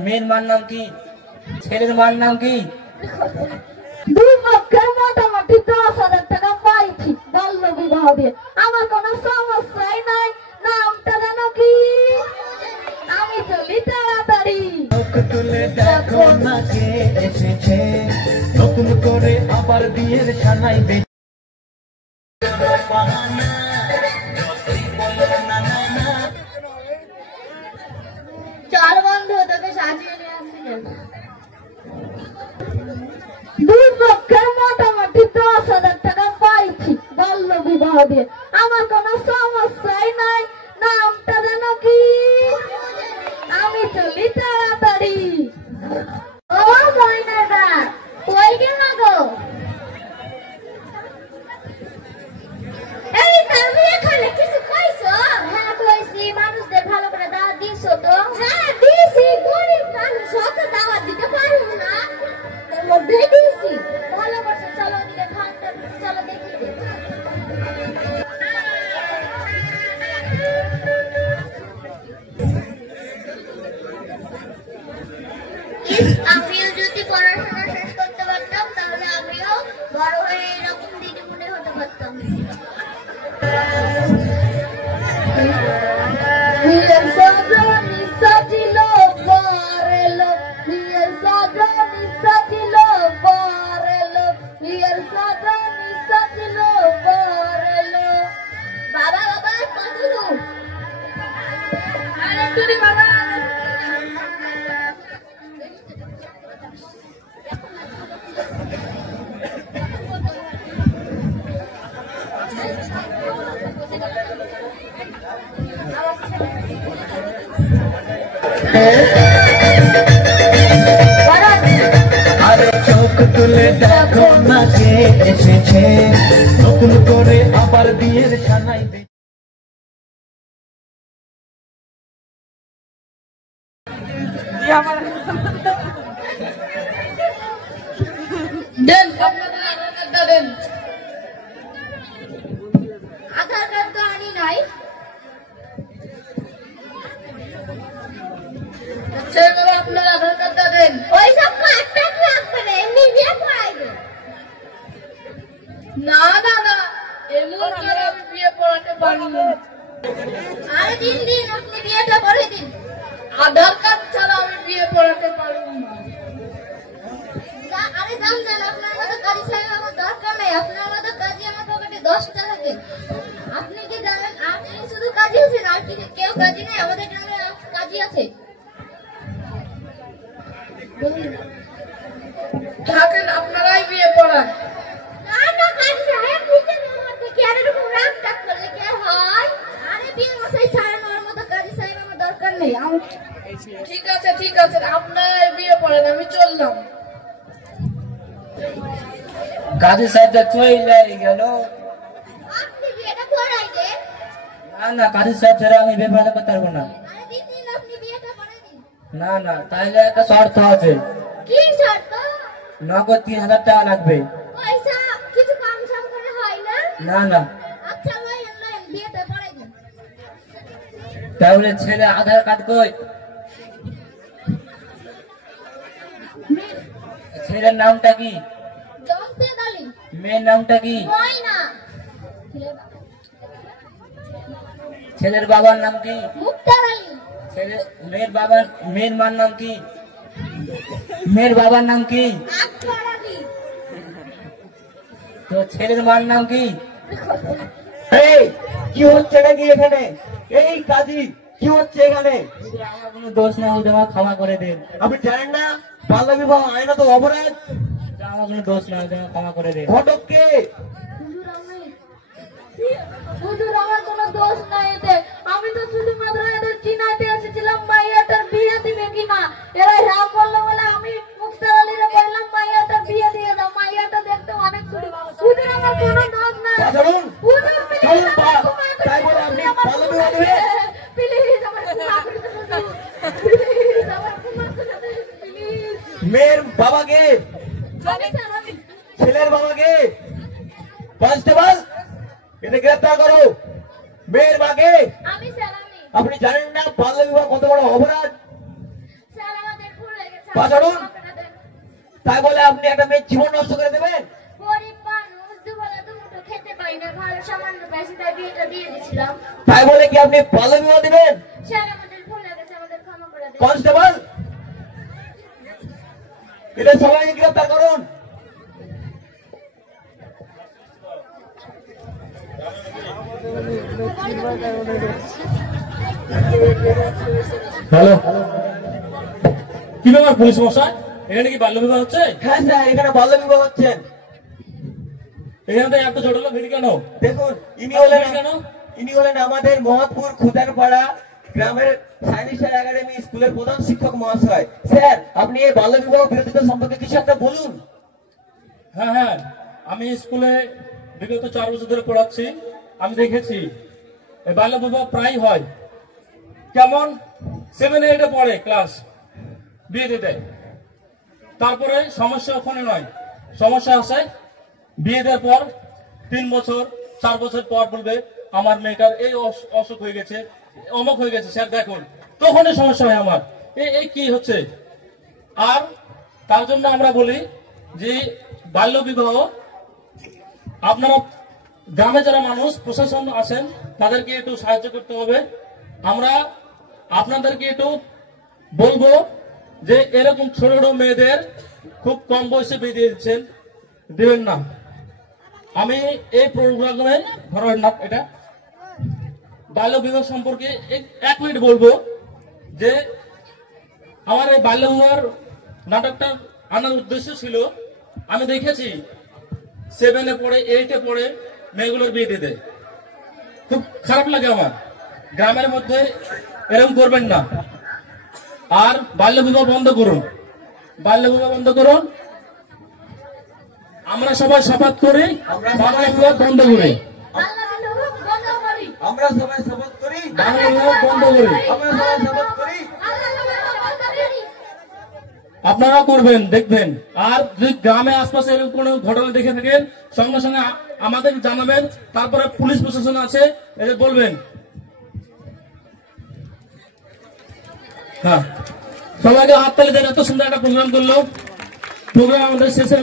মেয়ের মার নাম কি? ছেলের মার নাম কি? দুই পক্ষের মোটামুটি 10,000 টাকা পাইছি বাল্য বিবাহ দিয়ে। আমার কোনো সমস্যাই নাই। নামটা জানো কি? আমি চলি তাড়াতাড়ি। চোখ তুলে দেখো না কে এসেছে, নতুন করে আবার বিয়ের সানাই চার বন্ধু তোকে সাজিয়ে নিয়ে আসছি। দুই পক্ষের মোটামুটি 10,000 টাকা পাইছি বাল্য বিবাহ দিয়ে। আমার কোনো সমস্যাই নাই। নামটা জানো কি? আমি চলি তাড়াতাড়ি। ও ময়নাদা, কই গেল গো? এই তুমি এখানে কিছু কইছো? হ্যাঁ কইছি, মানুষদের ভালো করে দাওয়াত দিছো তো? হ্যাঁ দিছি, গরিব মানুষ অত দাওয়াত দিতে পারবো না। তার মধ্যে দিছি। ভালো করছো, চলো দিকে খানটা চলো দেখি। আমিও যদি পড়াশোনা শেষ করতে পারতাম তাহলে আমিও বড় হয়ে এরকম দিদিমণি হতে পারতাম। বাবা বাবা কত দূর? বাবা চোখ তুলে দেখো না কে এসেছে, নতুন করে আবার বিয়ের সানাই দেন দেন। আধার কার্ড তো আনি নাই। আপনার আধার কার্ডটা দেন। ওই সব কার্ডটা লাগবে না, এমনি বিয়ে করাই দেন। না না না, এমন করে আমি বিয়ে পড়াতে পারি না। আরে দিন দিন, আপনি বিয়েটা করে দিন। আধার কার্ড ছাড়া আমি বিয়ে পড়াতে পারবো না। আরে জান জান, আপনার মতো কাজী সাহেব আমার দরকার নাই। আপনার মতো কাজী আমার পকেটে 10টা থাকে। আপনি কি জানেন আপনি শুধু কাজী আছেন, আর কি কেউ কাজী নেই? আমাদের গ্রামে কাজী আছে। থাকেন, আপনারাই বিয়ে পড়ান। না না কাজী সাহেব, বুঝছেন আমাদের কি আর এরকম রাগ টাক করলে কি আর হয়? আরে বিয়ে মশাই ছাড়েন, ওর মতো কাজী সাহেব আমার দরকার নেই। ঠিক আছে ঠিক আছে, আপনারাই বিয়ে পড়েন, আমি চললাম। কাজী সাহেবটা চলে গেল। আপনি বিয়েটা করাই দেন। না না, কাজী সাহেব ছাড়া আমি বিয়ে করতে পারবো না। আরে দিন আপনি বিয়েটা করে দিন। না না, তাইলে একটা শর্ত আছে। কি শর্ত? নগদ 3,000 টাকা লাগবে। পয়সা কিছু কম সম করে হয় না? না না। আচ্ছা লয়েন লয়েন, বিয়েটা করে দিন। তাহলে ছেলে আধার কার্ড কই? ছেলের নামটা কি? জমশেদ আলী। মেয়ের নামটা কি? ময়না। ছেলের বাবার নাম কি? মুক্তার আলী। মেয়ের মার নাম কি? মেয়ের বাবার নাম কি? আকবর আলী। তো ছেলের মার নাম কি? এই কি হচ্ছে নাকি এখানে? এই কাজী কি হচ্ছে এখানে? আমার কোনো দোষ না, হলে আমার ক্ষমা করে দেন। আপনি জানেন না বাল্য বিবাহ আইন তো অপরাধ? আমার কোনো দোষ না, হলে ক্ষমা করে দেন। ঘটককে হুজুর আমার কোনো দোষ নাই এতে। আমি তো শুধুমাত্র এদের চিনাতে এসেছিলাম মাইয়াটার বিয়ে দিবে কিনা। এরা হ্যাঁ বললো বলে আমি মুক্তার আলীরে বললাম মাইয়াটার বিয়ে দিয়ে দাও। মাইয়াটা দেখতে অনেক সুন্দর। হুজুর আমার কোনো দোষ নাই। চলুন হুজুর প্লিজ আমার ক্ষমা করে তাই বলে দিন। আপনি বাল্য বিবাহ দেবেন? প্লিজ আমার ক্ষমা করে দিন হুজুর। প্লিজ আমার ক্ষমা করে দিন প্লিজ। মেয়ের বাবাকে, আমি ছেলের বাবাকে, কনস্টেবল এটা গ্রেফতার করো। মেয়ের বাবাকে আমি স্যার আমি আপনি জানেন না বাল্য বিবাহ কত বড় অপরাধ? স্যার আমাদের পা ছাড়ুন। তাই বলে আপনি একটা মেয়ের জীবন নষ্ট করে দেবেন? গরিব মানুষ, দুবেলা দুমুঠো খেতে পাই না, ভালো সামান্য পয়সা তাই বিয়েটা দিয়ে দিয়েছিলাম। তাই বলে কি আপনি বাল্য বিবাহ দিবেন? স্যার আমাদের ভুল হয়ে গেছে, আমাদের ক্ষমা করে দিন। কনস্টেবল, এটা সবাইকে গ্রেফতার করুন। হ্যালো, কি ব্যাপার পুলিশ মশাই, এখানে কি বাল্য বিবাহ হচ্ছে? হ্যাঁ স্যার, এখানে বাল্য বিবাহ হচ্ছে। এখানে তো এত ছোট লোক ভিড় কেন? দেখুন, ইনি কেন? হলেন আমাদের মহৎপুর খুদারপাড়া গ্রামের সাইনিস একাডেমি স্কুলের প্রধান শিক্ষক মহাশয়। স্যার, আপনি এই বাল্য বিবাহ বিরোধিতা সম্পর্কে কিছু একটা বলুন। হ্যাঁ হ্যাঁ, আমি স্কুলে বিগত 4 বছর ধরে পড়াচ্ছি। আমি দেখেছি এই বাল্য বিবাহ প্রায় হয়। কেমন 7-8 পড়ে ক্লাস, বিয়ে দিতে। তারপরে সমস্যা ওখানে নয়, সমস্যা আছে বিয়ে দেওয়ার পর 3 বছর 4 বছর পর বলবে আমার মেয়েটার এই অসুখ হয়ে গেছে, অমুক হয়ে গেছে স্যার দেখুন, তখনই সমস্যা হয় আমার। এই কি হচ্ছে? আর তার জন্য আমরা বলি যে বাল্য বিবাহ আপনারা গ্রামে যারা মানুষ প্রশাসন আছেন তাদেরকে একটু সাহায্য করতে হবে। আমরা আপনাদেরকে একটু বলবো যে এরকম ছোট ছোট মেয়েদের খুব কম বয়সে বিয়ে দিয়ে দিচ্ছেন, দেবেন না। আমি এই প্রোগ্রামে ধরেন না, এটা বাল্য বিবাহ সম্পর্কে 1 মিনিট বলবো যে আমার এই বাল্য বিবাহ নাটকটা আনার উদ্দেশ্য ছিল, আমি দেখেছি 7-এ পড়ে 8-এ পড়ে মেয়েগুলোর বিয়ে দিতে, খুব খারাপ লাগে আমার। গ্রামের মধ্যে এরকম করবেন না। আর বাল্য বিবাহ বন্ধ করুন, বাল্য বিবাহ বন্ধ করুন। আমরা সবাই শপথ করি বাল্য বিবাহ বন্ধ করি। আল্লাহ বিবাহ বন্ধ করি। আমরা সবাই শপথ করি, বাল্য বিবাহ বন্ধ করি। আমরা সবাই শপথ করি। আল্লাহ বিবাহ বন্ধ করি। আপনারা করবেন, দেখবেন। আর যদি গ্রামে আশপাশে এরকম কোনো ঘটনা দেখে থাকেন সঙ্গে সঙ্গে আমাদের জানাবেন। তারপরে পুলিশ প্রশাসন আছে, এদের বলবেন। হ্যাঁ, সবাইকে হাততালি দেন, এত সুন্দর একটা প্রোগ্রাম করলো। প্রোগ্রাম আমাদের শেষে